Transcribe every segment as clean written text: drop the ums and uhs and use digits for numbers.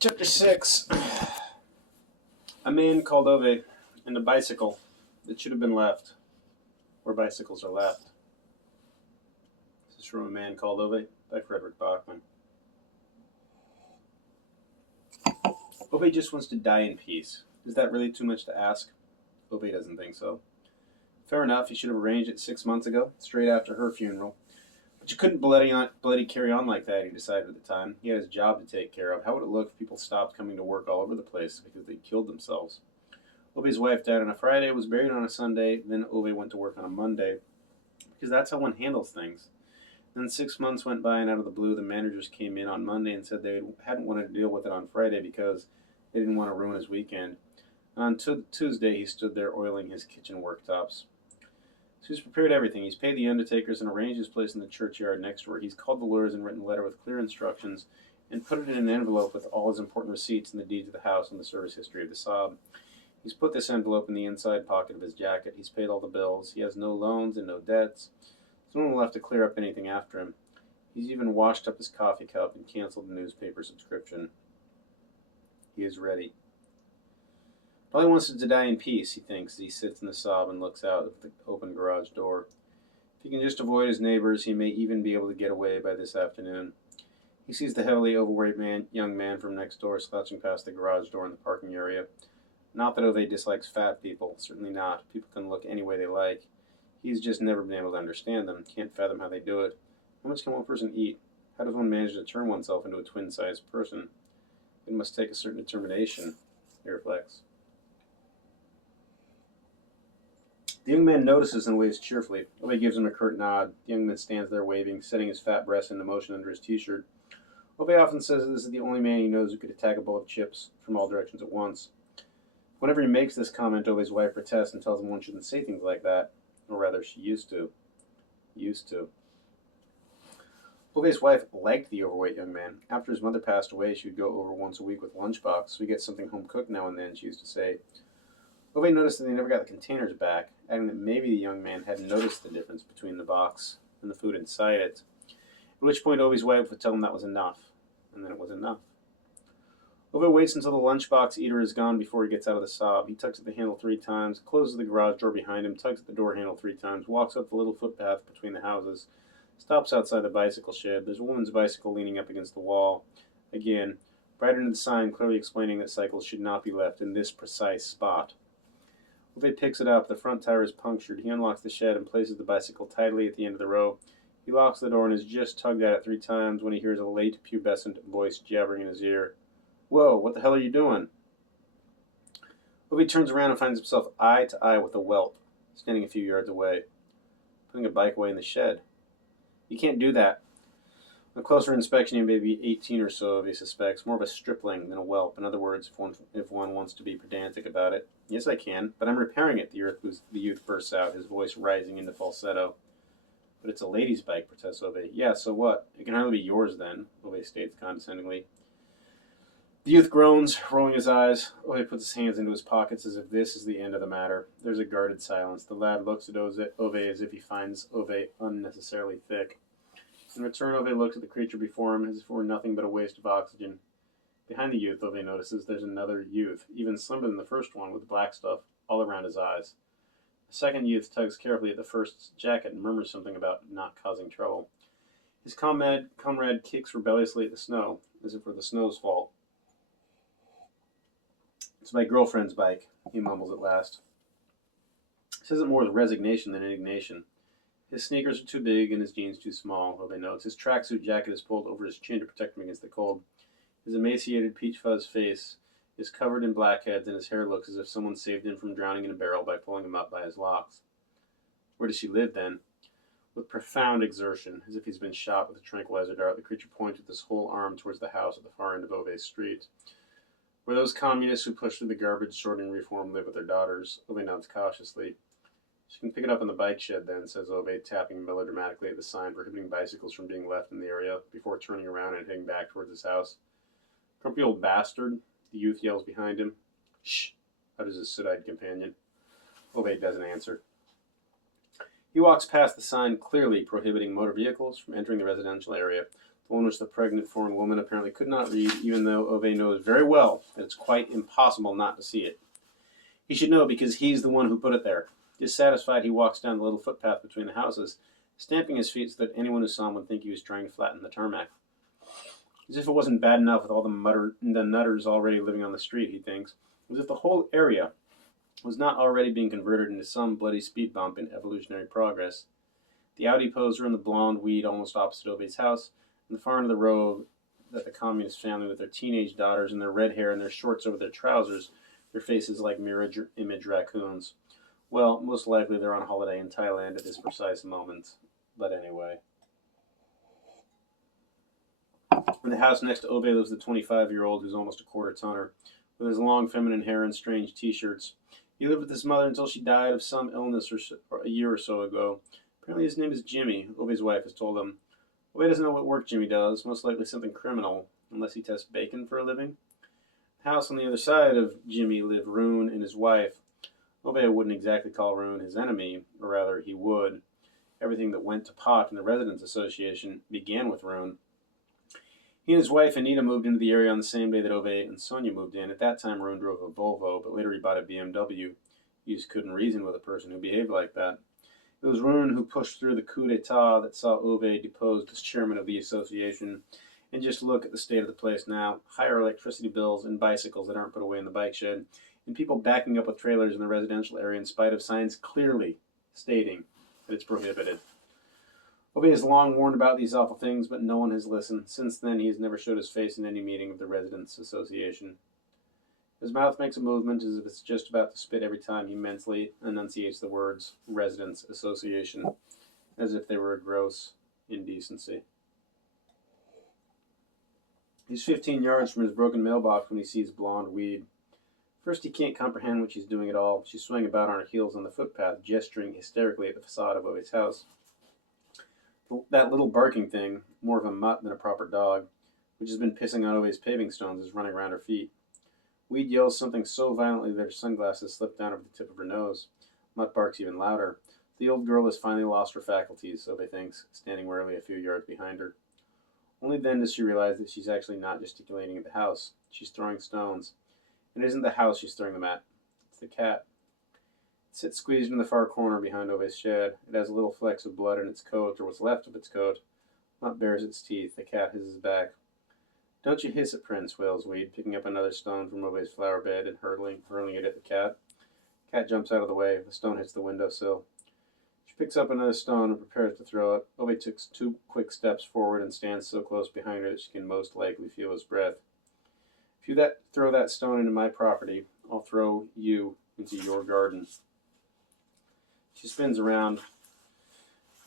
Chapter 6. A man called Ove and a bicycle that should have been left where bicycles are left. This is from A Man Called Ove by Frederick Bachman. Ove just wants to die in peace. Is that really too much to ask? Ove doesn't think so. Fair enough, he should have arranged it 6 months ago, straight after her funeral. But you couldn't bloody carry on like that, he decided at the time. He had his job to take care of. How would it look if people stopped coming to work all over the place because they killed themselves? Ove's wife died on a Friday, was buried on a Sunday, then Ove went to work on a Monday, because that's how one handles things. Then 6 months went by, and out of the blue, the managers came in on Monday and said they hadn't wanted to deal with it on Friday because they didn't want to ruin his weekend. On Tuesday, he stood there oiling his kitchen worktops. So he's prepared everything. He's paid the undertakers and arranged his place in the churchyard next door. He's called the lawyers and written a letter with clear instructions and put it in an envelope with all his important receipts and the deeds of the house and the service history of the sob. He's put this envelope in the inside pocket of his jacket. He's paid all the bills. He has no loans and no debts. Someone will have to clear up anything after him. He's even washed up his coffee cup and canceled the newspaper subscription. He is ready. All he wants is to die in peace, he thinks, as he sits in the sob and looks out at the open garage door. If he can just avoid his neighbors, he may even be able to get away by this afternoon. He sees the heavily overweight young man from next door slouching past the garage door in the parking area. Not that Ove dislikes fat people, certainly not. People can look any way they like. He's just never been able to understand them, can't fathom how they do it. How much can one person eat? How does one manage to turn oneself into a twin-sized person? It must take a certain determination, he reflects. The young man notices and waves cheerfully. Ove gives him a curt nod. The young man stands there waving, setting his fat breast into motion under his t-shirt. Ove often says that this is the only man he knows who could attack a bowl of chips from all directions at once. Whenever he makes this comment, Ove's wife protests and tells him one shouldn't say things like that. Or rather, she used to. Ove's wife liked the overweight young man. After his mother passed away, she would go over once a week with lunchbox. So we get something home cooked now and then, she used to say. Ove noticed that they never got the containers back, adding that maybe the young man hadn't noticed the difference between the box and the food inside it. At which point Ove's wife would tell him that was enough. And then it was enough. Ove waits until the lunchbox eater is gone before he gets out of the sob. He tugs at the handle 3 times, closes the garage door behind him, tugs at the door handle 3 times, walks up the little footpath between the houses, stops outside the bicycle shed. There's a woman's bicycle leaning up against the wall. Again, right under the sign clearly explaining that cycles should not be left in this precise spot. Ove picks it up. The front tire is punctured. He unlocks the shed and places the bicycle tightly at the end of the row. He locks the door and has just tugged at it 3 times when he hears a late pubescent voice jabbering in his ear. Whoa, what the hell are you doing? Ove turns around and finds himself eye to eye with a whelp, standing a few yards away, putting a bike away in the shed. You can't do that. On closer inspection, he may be 18 or so, Ove suspects, more of a stripling than a whelp. In other words, if one wants to be pedantic about it. Yes, I can, but I'm repairing it, the youth bursts out, his voice rising into falsetto. But it's a lady's bike, protests Ove. Yeah, so what? It can hardly be yours then, Ove states condescendingly. The youth groans, rolling his eyes. Ove puts his hands into his pockets as if this is the end of the matter. There's a guarded silence. The lad looks at Ove as if he finds Ove unnecessarily thick. In return, Ove looks at the creature before him as if it were nothing but a waste of oxygen. Behind the youth, Ove notices there's another youth, even slimmer than the first one, with black stuff all around his eyes. The second youth tugs carefully at the first's jacket and murmurs something about not causing trouble. His comrade kicks rebelliously at the snow, as if it were the snow's fault. It's my girlfriend's bike, he mumbles at last. He says it more with resignation than indignation. His sneakers are too big and his jeans too small, Ove notes. His tracksuit jacket is pulled over his chin to protect him against the cold. His emaciated peach fuzz face is covered in blackheads and his hair looks as if someone saved him from drowning in a barrel by pulling him up by his locks. Where does she live, then? With profound exertion, as if he's been shot with a tranquilizer dart, the creature points with his whole arm towards the house at the far end of Ove's street. Where those communists who push through the garbage sorting reform live with their daughters, Ove nods cautiously. She can pick it up in the bike shed then, says Ove, tapping melodramatically at the sign prohibiting bicycles from being left in the area before turning around and heading back towards his house. Grumpy old bastard, the youth yells behind him. Shh, utters his soot-eyed companion. Ove doesn't answer. He walks past the sign clearly prohibiting motor vehicles from entering the residential area. the one which the pregnant foreign woman apparently could not read, even though Ove knows very well that it's quite impossible not to see it. He should know because he's the one who put it there. Dissatisfied, he walks down the little footpath between the houses, stamping his feet so that anyone who saw him would think he was trying to flatten the tarmac. As if it wasn't bad enough with all the nutters already living on the street, he thinks. As if the whole area was not already being converted into some bloody speed bump in evolutionary progress. The Audi poser and the blonde weed almost opposite Ove's house, and the far end of the row that the communist family with their teenage daughters and their red hair and their shorts over their trousers, their faces like mirror image raccoons. Well, most likely they're on holiday in Thailand at this precise moment. But anyway. In the house next to Ove lives the 25-year-old who's almost a quarter toner, with his long feminine hair and strange t-shirts. He lived with his mother until she died of some illness a year or so ago. Apparently his name is Jimmy, Ove's wife has told him. Ove doesn't know what work Jimmy does, most likely something criminal, unless he tests bacon for a living. The house on the other side of Jimmy lived Rune and his wife. Ove wouldn't exactly call Rune his enemy, or rather he would. Everything that went to pot in the Residents Association began with Rune. He and his wife Anita moved into the area on the same day that Ove and Sonia moved in. At that time, Rune drove a Volvo, but later he bought a BMW. He just couldn't reason with a person who behaved like that. It was Rune who pushed through the coup d'etat that saw Ove deposed as chairman of the association. And just look at the state of the place now. Higher electricity bills and bicycles that aren't put away in the bike shed. And people backing up with trailers in the residential area in spite of signs clearly stating that it's prohibited. Ove has long warned about these awful things, but no one has listened. Since then, he has never showed his face in any meeting of the Residents Association. His mouth makes a movement as if it's just about to spit every time he mentally enunciates the words Residents Association, as if they were a gross indecency. He's 15 yards from his broken mailbox when he sees blonde weed. First, he can't comprehend what she's doing at all. She's swaying about on her heels on the footpath, gesturing hysterically at the facade of Ove's house. That little barking thing, more of a mutt than a proper dog, which has been pissing on Ove's paving stones, is running around her feet. Weed yells something so violently that her sunglasses slip down over the tip of her nose. Mutt barks even louder. The old girl has finally lost her faculties, Ove thinks, standing warily a few yards behind her. Only then does she realize that she's actually not gesticulating at the house. She's throwing stones. And it isn't the house she's throwing them at. It's the cat. It sits squeezed in the far corner behind Ove's shed. It has little flecks of blood in its coat, or what's left of its coat. Mutt bares its teeth. The cat hisses back. Don't you hiss it, Prince, wails Weed, picking up another stone from Ove's flower bed and hurling it at the cat. Cat jumps out of the way. The stone hits the windowsill. She picks up another stone and prepares to throw it. Ove takes 2 quick steps forward and stands so close behind her that she can most likely feel his breath. If you throw that stone into my property, I'll throw you into your garden. She spins around.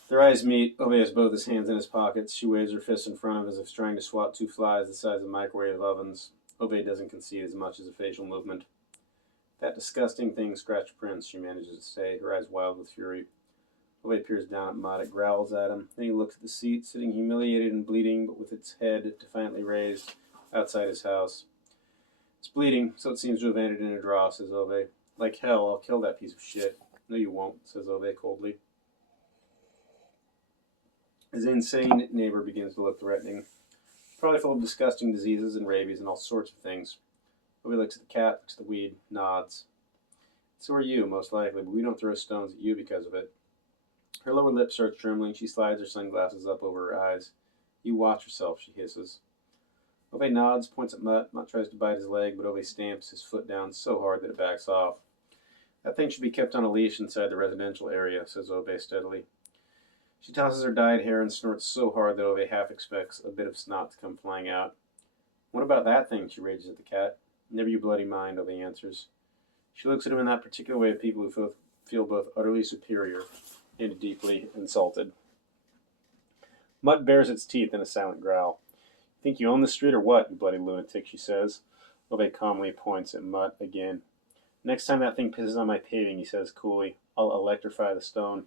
Their eyes meet. Ove has both his hands in his pockets. She waves her fist in front of him as if trying to swat 2 flies the size of microwave ovens. Ove doesn't concede as much as a facial movement. That disgusting thing scratched Prince, she manages to say, her eyes wild with fury. Ove peers down at Mutt. It growls at him. Then he looks at the seat, sitting humiliated and bleeding, but with its head defiantly raised, outside his house. It's bleeding, so it seems to have ended in a draw, says Ove. Like hell, I'll kill that piece of shit. No, you won't, says Ove coldly. His insane neighbor begins to look threatening. Probably full of disgusting diseases and rabies and all sorts of things. Ove looks at the cat, looks at the weed, nods. So are you, most likely, but we don't throw stones at you because of it. Her lower lip starts trembling. She slides her sunglasses up over her eyes. You watch yourself, she hisses. Ove nods, points at Mutt. Mutt tries to bite his leg, but Ove stamps his foot down so hard that it backs off. That thing should be kept on a leash inside the residential area, says Ove steadily. She tosses her dyed hair and snorts so hard that Ove half expects a bit of snot to come flying out. What about that thing? She rages at the cat. Never you bloody mind, Ove answers. She looks at him in that particular way of people who feel both utterly superior and deeply insulted. Mutt bares its teeth in a silent growl. Think you own the street or what, you bloody lunatic, she says. Ove calmly points at Mutt again. Next time that thing pisses on my paving, he says coolly, I'll electrify the stone.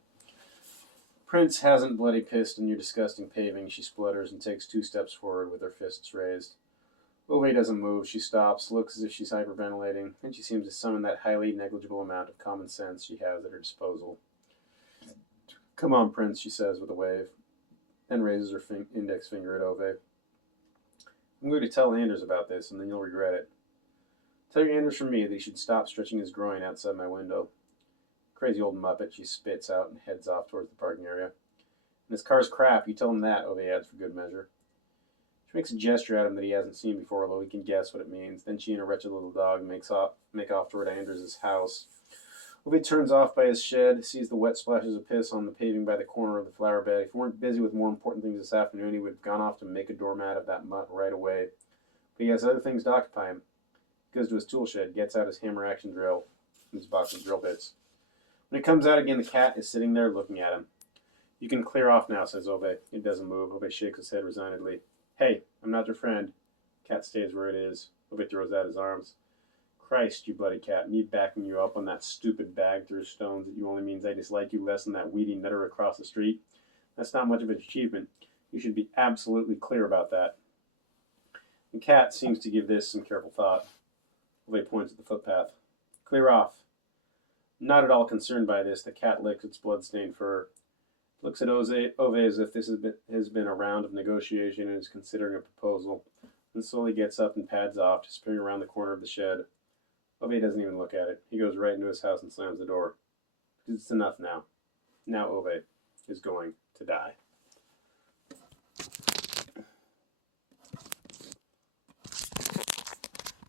Prince hasn't bloody pissed on your disgusting paving, she splutters and takes 2 steps forward with her fists raised. Ove doesn't move. She stops, looks as if she's hyperventilating, and she seems to summon that highly negligible amount of common sense she has at her disposal. Come on, Prince, she says with a wave. then raises her index finger at Ove. I'm going to tell Anders about this, and then you'll regret it. Tell your Anders from me that he should stop stretching his groin outside my window. Crazy old muppet, she spits out and heads off towards the parking area. And his car's crap, you tell him that, Ove adds for good measure. She makes a gesture at him that he hasn't seen before, although he can guess what it means. Then she and her wretched little dog make off toward Anders' house. Ove turns off by his shed, sees the wet splashes of piss on the paving by the corner of the flower bed. If he weren't busy with more important things this afternoon, he would have gone off to make a doormat of that mutt right away. But he has other things to occupy him. He goes to his tool shed, gets out his hammer action drill, and his box of drill bits. When it comes out again, the cat is sitting there looking at him. You can clear off now, says Ove. It doesn't move. Ove shakes his head resignedly. Hey, I'm not your friend. Cat stays where it is. Ove throws out his arms. Christ, you bloody cat, me backing you up on that stupid bag through stones that you only means I dislike you less than that weedy nutter across the street. That's not much of an achievement. You should be absolutely clear about that. The cat seems to give this some careful thought. Ove points at the footpath. Clear off. Not at all concerned by this, the cat licks its blood-stained fur. Looks at Ove as if this has been a round of negotiation and is considering a proposal, and slowly gets up and pads off to spring around the corner of the shed. Ove doesn't even look at it. He goes right into his house and slams the door. It's enough now. Now Ove is going to die.